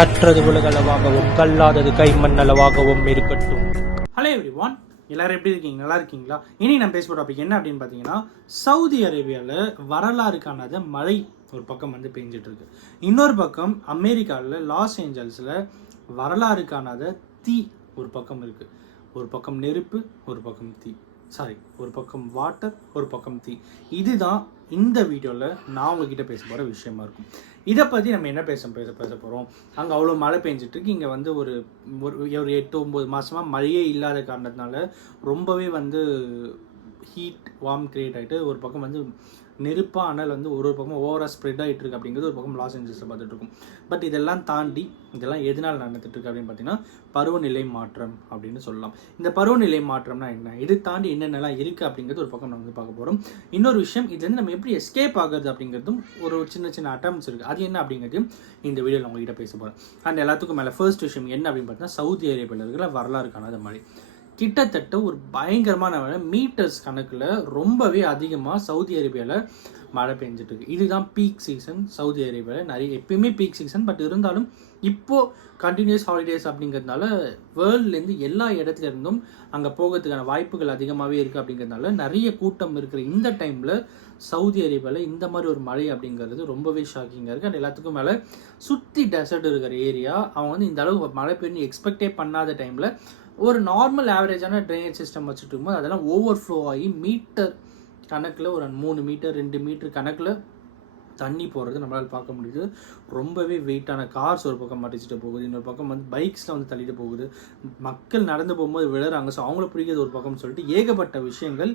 கற்றது உலகளவாகவும் கல்லாதது கைமண் அளவாகவும் இருக்கட்டும். Hello everyone, எல்லாரும் எப்படி இருக்கீங்க? நல்லா இருக்கீங்களா? இனி நான் பேச போகிற டாபிக் என்ன அப்படின்னு பார்த்தீங்கன்னா, சவுதி அரேபியாவில் வரலாறு காணாத மழை ஒரு பக்கம் வந்து பெஞ்சிட்டு இருக்கு. இன்னொரு பக்கம் அமெரிக்காவில் லாஸ் ஏஞ்சல்ஸில் வரலாறு காணாத தீ ஒரு பக்கம் இருக்கு. ஒரு பக்கம் நெருப்பு, ஒரு பக்கம் தீ, ஒரு பக்கம் வாட்டர், ஒரு பக்கம் தீ. இதுதான் இந்த வீடியோவில் நான் உங்ககிட்ட பேச போகிற விஷயமா இருக்கும். இதை பற்றி நம்ம என்ன பேச போகிறோம். அங்கே அவ்வளோ மழை பெஞ்சிட்ருக்கு. இங்கே வந்து ஒரு 8-9 மாதமாக மழையே இல்லாத காரணத்தினால ரொம்பவே வந்து ஹீட் வார்ம் கிரியேட் ஆகிட்டு ஒரு பக்கம் வந்து நெருப்பாக அனல் வந்து ஒரு பக்கம் ஓவராக ஸ்ப்ரெட் ஆகிட்டு இருக்கு. அப்படிங்கிறது ஒரு பக்கம் லாஸ் ஏஞ்சல்ஸில் பார்த்துட்டு இருக்கும். பட் இதெல்லாம் தாண்டி இதெல்லாம் எதனால் நடந்துட்டு இருக்கு அப்படின்னு பார்த்தீங்கன்னா, பருவநிலை மாற்றம் அப்படின்னு சொல்லலாம். இந்த பருவநிலை மாற்றம்னா என்ன, இது தாண்டி என்னென்னலாம் இருக்குது அப்படிங்கிறது ஒரு பக்கம் நம்ம வந்து பார்க்க போகிறோம். இன்னொரு விஷயம், இதுலேருந்து நம்ம எப்படி எஸ்கேப் ஆகுறது அப்படிங்கிறதும் ஒரு சின்ன சின்ன அட்டம்ஸ் இருக்குது. அது என்ன அப்படிங்கிறதையும் இந்த வீடியோவில் உங்ககிட்ட பேச போகிறேன். அண்ட் எல்லாத்துக்கும் மேலே ஃபர்ஸ்ட் விஷயம் என்ன அப்படின்னு பார்த்தீங்கன்னா, சவுதி அரேபியாவில் இருக்கிற வரலாறு காணாத மழை. கிட்டத்தட்ட ஒரு பயங்கரமான மழை, மீட்டர்ஸ் கணக்கில் ரொம்பவே அதிகமாக சவுதி அரேபியாவில் மழை பெஞ்சிட்டு இருக்கு. இதுதான் பீக் சீசன் சவுதி அரேபியாவில். நிறைய எப்பயுமே பீக் சீசன், பட் இருந்தாலும் இப்போது கண்டினியூஸ் ஹாலிடேஸ் அப்படிங்கிறதுனால வேர்ல்ட்லேருந்து எல்லா இடத்துல இருந்தும் அங்கே போகிறதுக்கான வாய்ப்புகள் அதிகமாகவே இருக்குது. அப்படிங்கிறதுனால நிறைய கூட்டம் இருக்கிற இந்த டைமில் சவுதி அரேபியாவில் இந்த மாதிரி ஒரு மழை அப்படிங்கிறது ரொம்பவே ஷாக்கிங்காக இருக்குது. அண்ட் எல்லாத்துக்கும் மேலே சுற்றி டெசர்ட் இருக்கிற ஏரியா, அவங்க வந்து இந்த அளவு மழை பெய்யுன்னு எக்ஸ்பெக்டே பண்ணாத டைமில் ஒரு நார்மல் ஆவரேஜான ட்ரைனேஜ் சிஸ்டம் வச்சுட்டு இருக்கும்போது அதெல்லாம் ஓவர் ஃப்ளோ ஆகி மீட்டர் கணக்கில் ஒரு 3 மீட்டர் 2 மீட்டர் கணக்கில் தண்ணி போகிறது நம்மளால் பார்க்க முடியுது. ரொம்பவே வெயிட்டான கார்ஸ் ஒரு பக்கம் மடிச்சுட்டு போகுது, இன்னொரு பக்கம் வந்து பைக்ஸில் வந்து தள்ளிட்டு போகுது, மக்கள் நடந்து போகும்போது விழுறாங்க. ஸோ அவங்கள பிடிக்கிறது ஒரு பக்கம்னு சொல்லிட்டு ஏகப்பட்ட விஷயங்கள்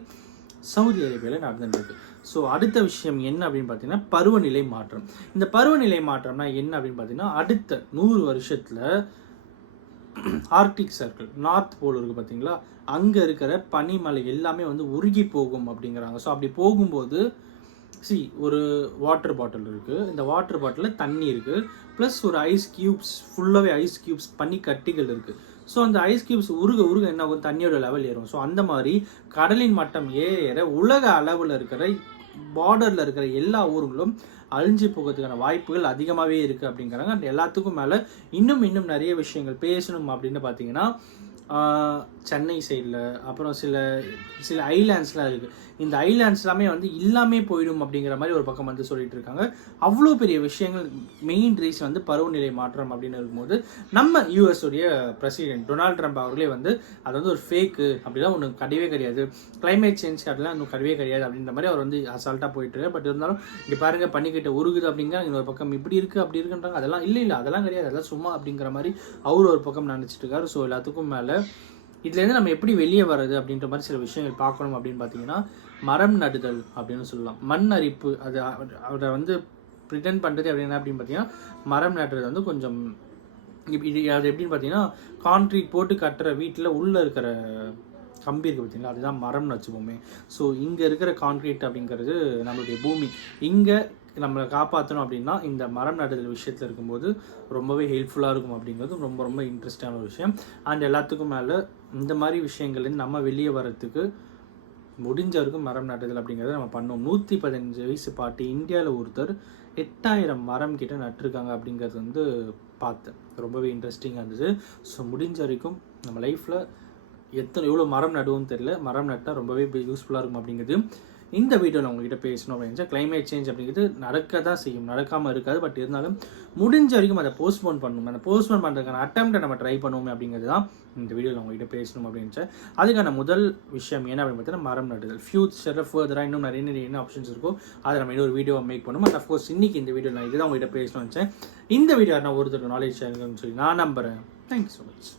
சவுதி அரேபியாவில் நடந்துருக்கு. ஸோ அடுத்த விஷயம் என்ன அப்படின்னு பார்த்தீங்கன்னா, பருவநிலை மாற்றம். இந்த பருவநிலை மாற்றம்னா என்ன அப்படின்னு பார்த்தீங்கன்னா, அடுத்த 100 வருஷத்தில் ஆர்க்டிக் சர்க்கிள், நார்த் போல் இருக்குது பார்த்தீங்களா, அங்கே இருக்கிற பனிமலை எல்லாமே வந்து உருகி போகும் அப்படிங்கிறாங்க. ஸோ அப்படி போகும்போது ஒரு வாட்டர் பாட்டில் இருக்குது. இந்த வாட்டர் பாட்டிலில் தண்ணி இருக்குது, ப்ளஸ் ஒரு ஐஸ் க்யூப்ஸ், ஃபுல்லாகவே ஐஸ் க்யூப்ஸ் பனி கட்டிகள் இருக்குது. ஸோ அந்த ஐஸ் க்யூப்ஸ் உருக என்ன ஆகும், தண்ணியோட லெவல் ஏறும். ஸோ அந்த மாதிரி கடலின் மட்டம் ஏற உலக அளவில் இருக்கிற பார்டரில் இருக்கிற எல்லா ஊர்களும் அழிஞ்சு போகிறதுக்கான வாய்ப்புகள் அதிகமாகவே இருக்குது அப்படிங்கிறாங்க. அண்ட் எல்லாத்துக்கும் மேலே இன்னும் நிறைய விஷயங்கள் பேசணும் அப்படின்னு பார்த்தீங்கன்னா, சென்னை சைடில் அப்புறம் சில ஐலாண்ட்ஸ்லாம் இருக்குது. இந்த ஐலாண்ட்ஸ் எல்லாமே வந்து இல்லாமே போயிடும் அப்படிங்கிற மாதிரி ஒரு பக்கம் வந்து சொல்லிட்டு இருக்காங்க. அவ்வளோ பெரிய விஷயங்கள். மெயின் ரீசன் வந்து பருவநிலை மாற்றம் அப்படின்னு இருக்கும்போது, நம்ம யூஎஸ்டைய பிரசிடென்ட் டொனால்ட் ட்ரம்ப் அவர்களே வந்து அது வந்து ஒரு ஃபேக்கு அப்படிலாம் ஒன்று கிடையவே கிடையாது, கிளைமேட் சேஞ்ச் அதெல்லாம் இன்னும் கிடையவே கிடையாது அப்படின்ற மாதிரி அவர் வந்து அசால்ட்டாக போயிட்டு இருக்காரு. பட் இருந்தாலும் இங்கே பாருங்கள், பண்ணிக்கிட்ட உருகுது அப்படிங்கிற இன்னொரு பக்கம் இப்படி இருக்குது அப்படி இருக்குன்றாங்க. அதெல்லாம் இல்லை அதெல்லாம் கிடையாது, அதெல்லாம் சும்மா அப்படிங்கிற மாதிரி அவர் ஒரு பக்கம் நினச்சிட்டு இருக்காரு. ஸோ எல்லாத்துக்கும் மேலே இதுலேருந்து நம்ம எப்படி வெளியே வர்றது அப்படின்ற மாதிரி சில விஷயங்கள் பார்க்கணும் அப்படின்னு பார்த்தீங்கன்னா, மரம் நடுதல் அப்படின்னு சொல்லலாம். மண் அரிப்பு, அது அவரை வந்து ப்ரிட்டெண்ட் பண்ணுறது அப்படின்னு பார்த்தீங்கன்னா, மரம் நடுறது வந்து கொஞ்சம் அது எப்படின்னு பார்த்தீங்கன்னா, கான்க்ரீட் போட்டு கட்டுற வீட்டில் உள்ளே இருக்கிற கம்பி இருக்குது பார்த்தீங்களா, அதுதான் மரம்னு வச்சுப்போமே. ஸோ இங்கே இருக்கிற கான்க்ரீட் அப்படிங்கிறது நம்மளுடைய பூமி, இங்கே நம்மளை காப்பாற்றணும் அப்படின்னா இந்த மரம் நடுதல் விஷயத்தில் இருக்கும்போது ரொம்பவே ஹெல்ப்ஃபுல்லாக இருக்கும் அப்படிங்கிறது ரொம்ப ரொம்ப இன்ட்ரெஸ்டான ஒரு விஷயம். அண்ட் எல்லாத்துக்கும் மேலே இந்த மாதிரி விஷயங்கள்லேருந்து நம்ம வெளியே வரத்துக்கு முடிஞ்ச வரைக்கும் மரம் நடுதல் அப்படிங்கிறத நம்ம பண்ணோம். 115 வயசு பாட்டி இந்தியாவில் ஒருத்தர் 8000 மரம் கிட்ட நட்டுருக்காங்க அப்படிங்கிறது வந்து பார்த்தேன். ரொம்பவே இன்ட்ரெஸ்டிங்காக இருந்தது. ஸோ முடிஞ்ச வரைக்கும் நம்ம லைஃப்பில் எவ்வளோ மரம் நடுவோம்னு தெரியல, மரம் நட்டால் ரொம்பவே யூஸ்ஃபுல்லாக இருக்கும் அப்படிங்கிறது இந்த வீடியோவில் உங்ககிட்ட பேசணும் அப்படின்னு. கிளைமேட் சேஞ்ச் அப்படிங்கிறது நடக்க தான் செய்யும், நடக்காமல் இருக்காது. பட் இருந்தாலும் முடிஞ்ச வரைக்கும் அதை போஸ்ட்போன் பண்ணணும். அந்த போஸ்ட்போன் பண்ணுறதுக்கான அட்டெம்ப்டை நம்ம ட்ரை பண்ணுவோம் அப்படிங்கிறது தான் இந்த வீடியோவில் உங்ககிட்ட பேசணும் அப்படின்னு. அதுக்கான முதல் விஷயம் என்ன அப்படின்னு பார்த்தீங்கன்னா, மரம் நடுதல். ஃபியூச்சரில் ஃபர்தராக இன்னும் நிறைய என்ன ஆப்ஷன்ஸ் இருக்கோ அதை நம்ம இன்னொரு வீடியோ மேக் பண்ணுவோம். அண்ட் அஃப்கோர்ஸ் இன்னைக்கு இந்த வீடியோ நான் இதுதான் உங்ககிட்ட பேசணும்னு நினச்சேன். இந்த வீடியோ நான் ஒருத்தர் நாலேஜ் ஷேர் சொல்லி நான் நம்புகிறேன். Thank you so much.